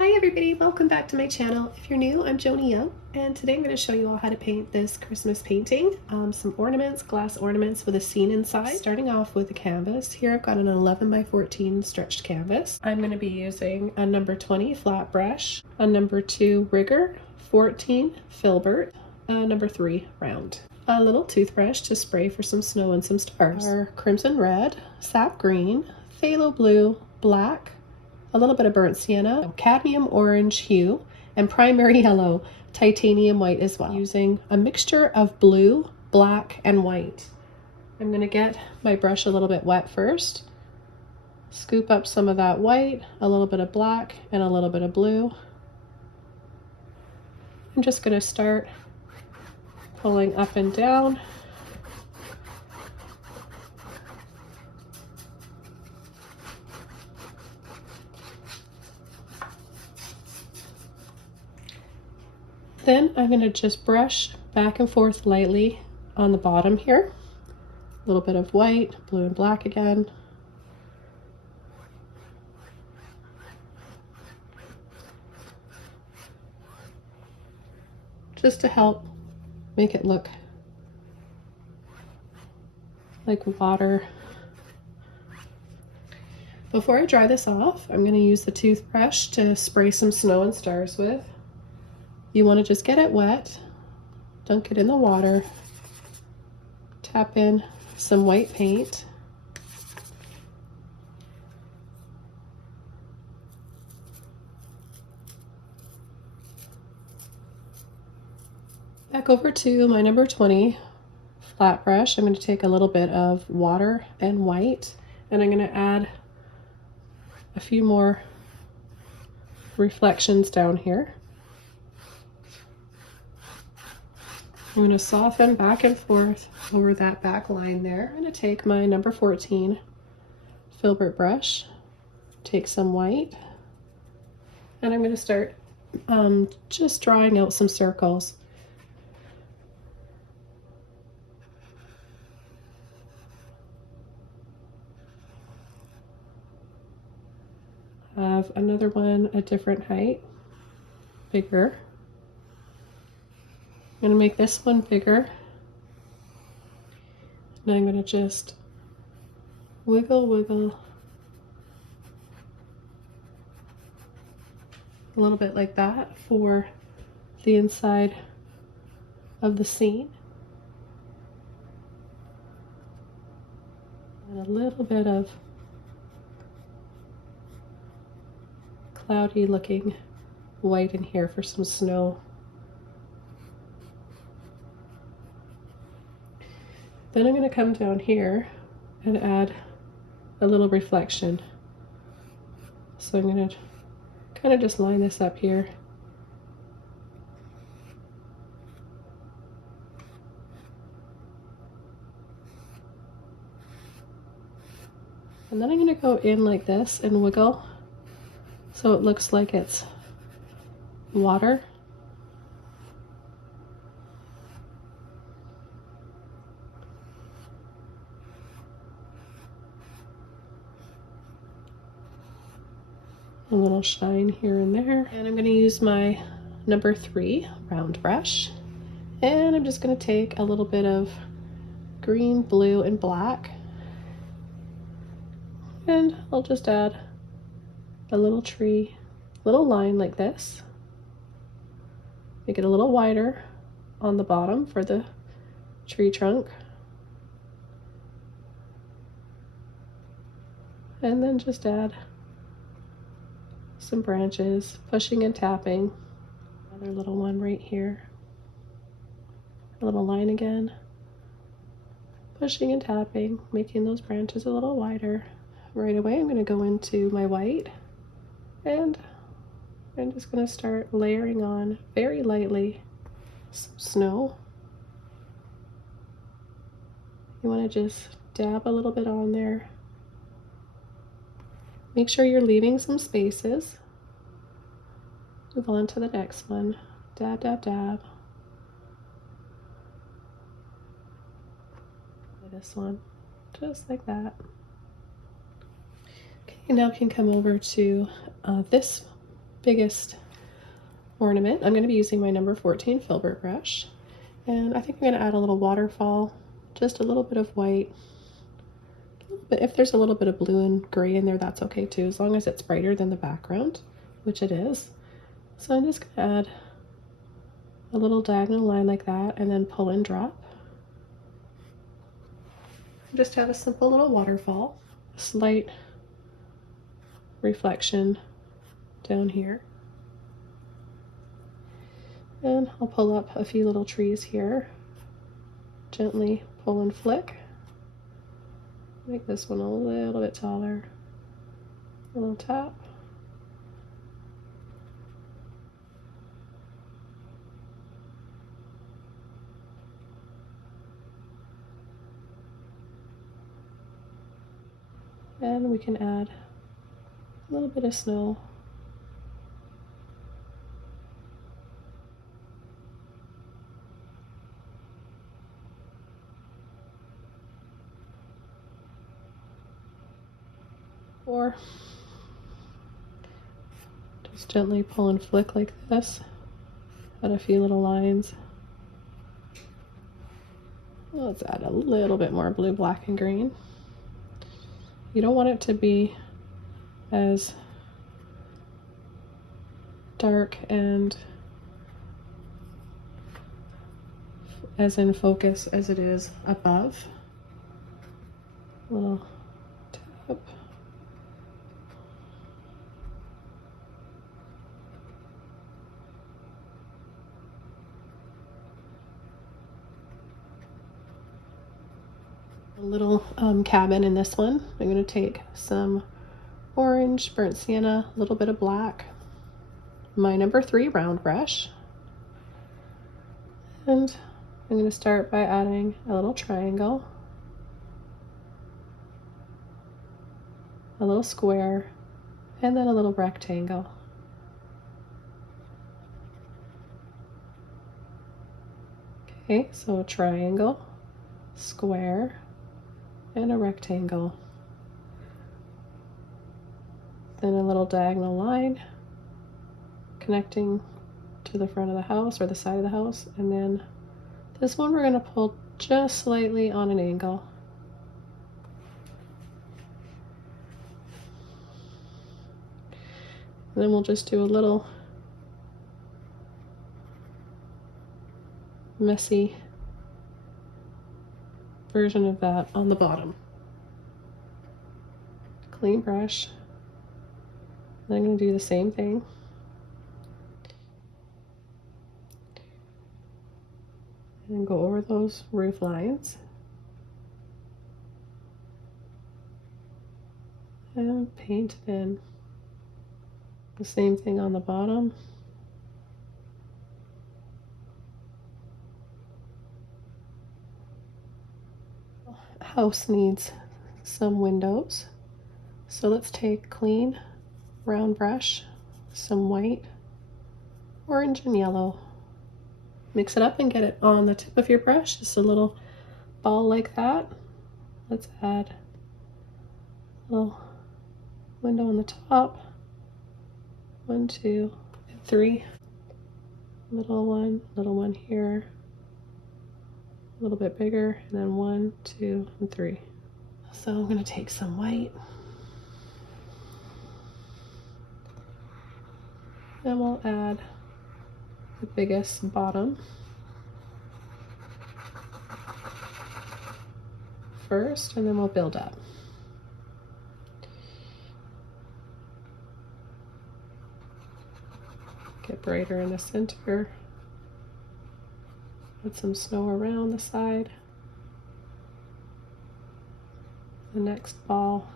Hi everybody, welcome back to my channel. If you're new, I'm Joni Young, and today I'm going to show you all how to paint this Christmas painting. Some ornaments, glass ornaments with a scene inside. Starting off with a canvas. Here I've got an 11 by 14 stretched canvas. I'm going to be using a number 20 flat brush, a number 2 rigger, 14 filbert, a number 3 round. A little toothbrush to spray for some snow and some stars. Our crimson red, sap green, phthalo blue, black, a little bit of burnt sienna, cadmium orange hue, and primary yellow, titanium white as well, using a mixture of blue, black, and white. I'm going to get my brush a little bit wet first, scoop up some of that white, a little bit of black, and a little bit of blue. I'm just going to start pulling up and down. Then I'm going to just brush back and forth lightly on the bottom here. A little bit of white, blue and black again. Just to help make it look like water. Before I dry this off, I'm going to use the toothbrush to spray some snow and stars with. You want to just get it wet, dunk it in the water, tap in some white paint, back over to my number 20 flat brush. I'm going to take a little bit of water and white, and I'm going to add a few more reflections down here. I'm going to soften back and forth over that back line there. I'm going to take my number 14 Filbert brush, take some white, and I'm going to start just drawing out some circles. I have another one a different height, bigger. I'm going to make this one bigger, and I'm going to just wiggle a little bit like that for the inside of the scene. And a little bit of cloudy looking white in here for some snow. Then I'm going to come down here and add a little reflection. So I'm going to kind of just line this up here. And then I'm going to go in like this and wiggle so it looks like it's water. A little shine here and there. And I'm going to use my number 3 round brush, and I'm just going to take a little bit of green, blue, and black, and I'll just add a little tree, little line like this. Make it a little wider on the bottom for the tree trunk, and then just add some branches, pushing and tapping. Another little one right here. A little line again. Pushing and tapping, making those branches a little wider. Right away I'm going to go into my white, and I'm just going to start layering on very lightly some snow. You want to just dab a little bit on there. Make sure you're leaving some spaces. Move on to the next one. Dab, dab, dab. This one, just like that. Okay, now we can come over to this biggest ornament, I'm going to be using my number 14 Filbert brush. And I think I'm going to add a little waterfall, just a little bit of white. But if there's a little bit of blue and gray in there, that's okay too, as long as it's brighter than the background, which it is. So I'm just going to add a little diagonal line like that and then pull and drop. Just have a simple little waterfall, a slight reflection down here. And I'll pull up a few little trees here. Gently pull and flick. Make this one a little bit taller. A little tap. And we can add a little bit of snow. Or just gently pull and flick like this. Add a few little lines. Let's add a little bit more blue, black, and green. You don't want it to be as dark and as in focus as it is above. A little tap. A little cabin in this one. I'm going to take some orange, burnt sienna, a little bit of black, my number 3 round brush, and I'm going to start by adding a little triangle, a little square, and then a little rectangle. Okay, so a triangle, square, and a rectangle. Then a little diagonal line connecting to the front of the house or the side of the house, and then this one we're going to pull just slightly on an angle. And then we'll just do a little messy version of that on the bottom. Clean brush. And I'm going to do the same thing. And go over those roof lines. And paint it in. The same thing on the bottom. House needs some windows, so let's take clean round brush, some white, orange, and yellow. Mix it up and get it on the tip of your brush, just a little ball like that. Let's add a little window on the top. 1, 2, and 3. Little one here. A little bit bigger, and then 1, 2, and 3. So I'm going to take some white, and we'll add the biggest bottom first, and then we'll build up. Get brighter in the center. Put some snow around the side. The next ball,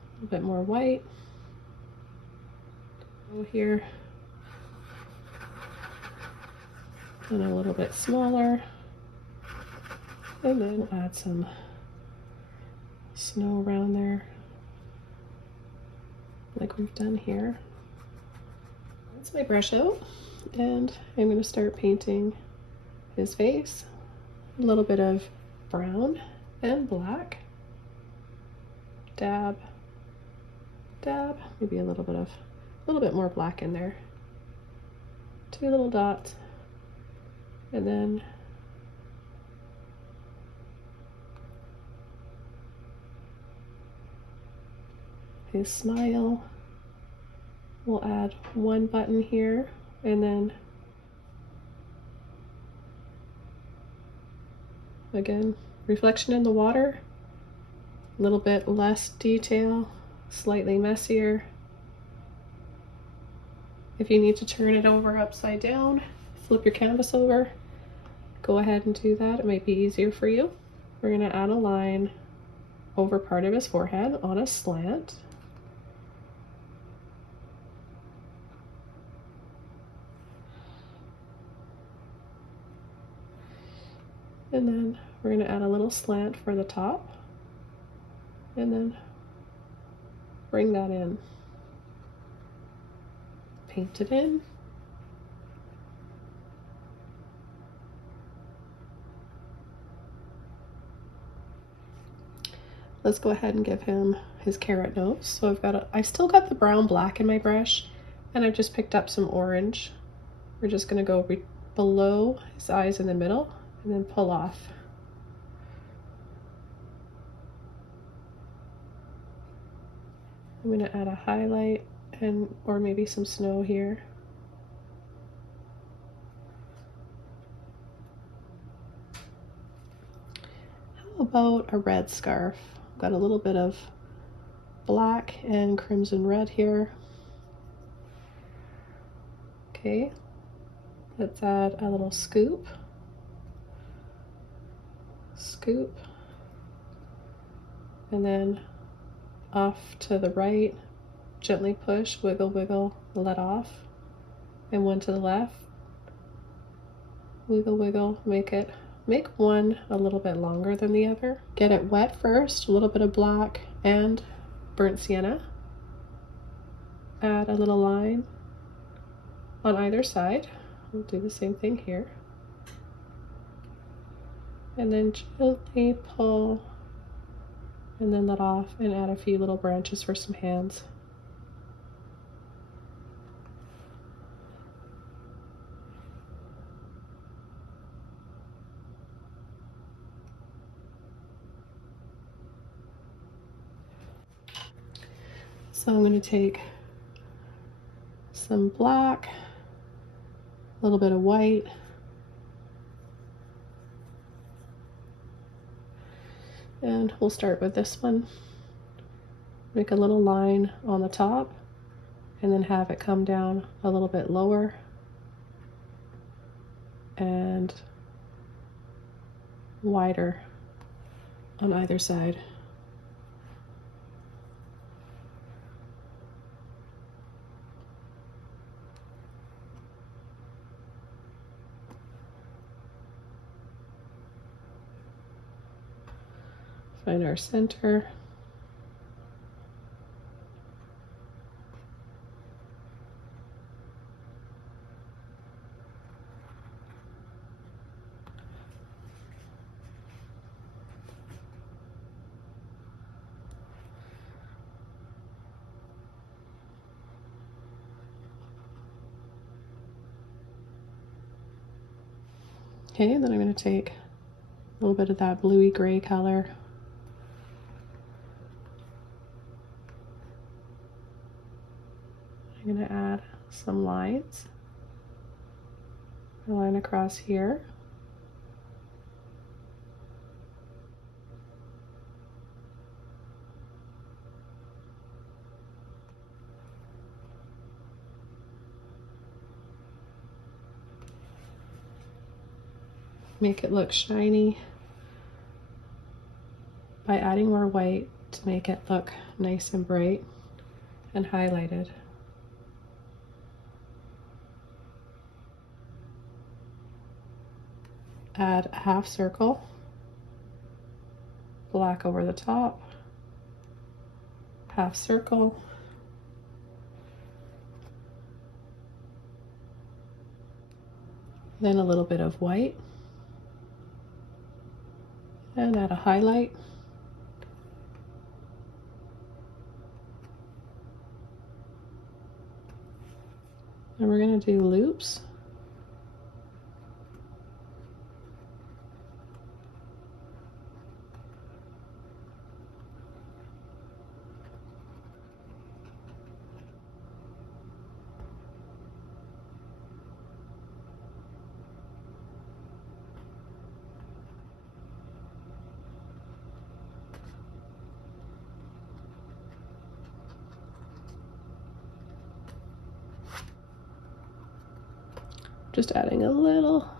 a little bit more white. Go here, and a little bit smaller, and then we'll add some snow around there, like we've done here. That's my brush out. And I'm going to start painting his face. A little bit of brown and black. Dab. dab, maybe a little bit more black in there. 2 little dots, and then his smile. We'll add 1 button here, and then again, reflection in the water, a little bit less detail, slightly messier. If you need to turn it over upside down, flip your canvas over, go ahead and do that. It might be easier for you. We're going to add a line over part of his forehead on a slant. And then we're going to add a little slant for the top, and then bring that in. Paint it in. Let's go ahead and give him his carrot nose. So I still got the brown black in my brush, and I've just picked up some orange. We're just going to go below his eyes in the middle, and then pull off. I'm going to add a highlight or maybe some snow here. How about a red scarf? Got a little bit of black and crimson red here. Okay, let's add a little scoop. And then off to the right, gently push, wiggle, wiggle, let off, and 1 to the left, wiggle, wiggle, make one a little bit longer than the other. Get it wet first, a little bit of black and burnt sienna. Add a little line on either side. We'll do the same thing here. And then gently pull, and then let off, and add a few little branches for some hands. So I'm going to take some black, a little bit of white, and we'll start with this one. Make a little line on the top, and then have it come down a little bit lower, and wider on either side. Find our center. Okay, then I'm going to take a little bit of that bluey gray color. I'm going to add some lines. A line across here. Make it look shiny by adding more white to make it look nice and bright and highlighted. Add a half circle, black over the top, half circle, then a little bit of white, and add a highlight, And we're going to do loops. Just adding a little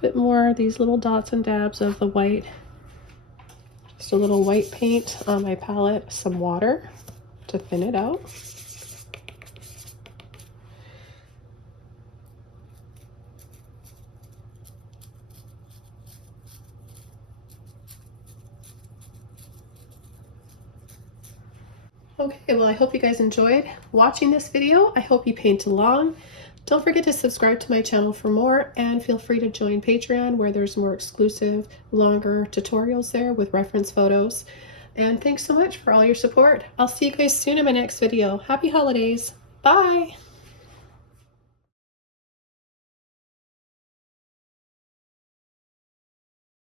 bit more, these little dots and dabs of the white. Just a little white paint on my palette, some water to thin it out. Okay, well, I hope you guys enjoyed watching this video. I hope you paint along. Don't forget to subscribe to my channel for more, and feel free to join Patreon where there's more exclusive, longer tutorials there with reference photos. And thanks so much for all your support. I'll see you guys soon in my next video. Happy holidays. Bye.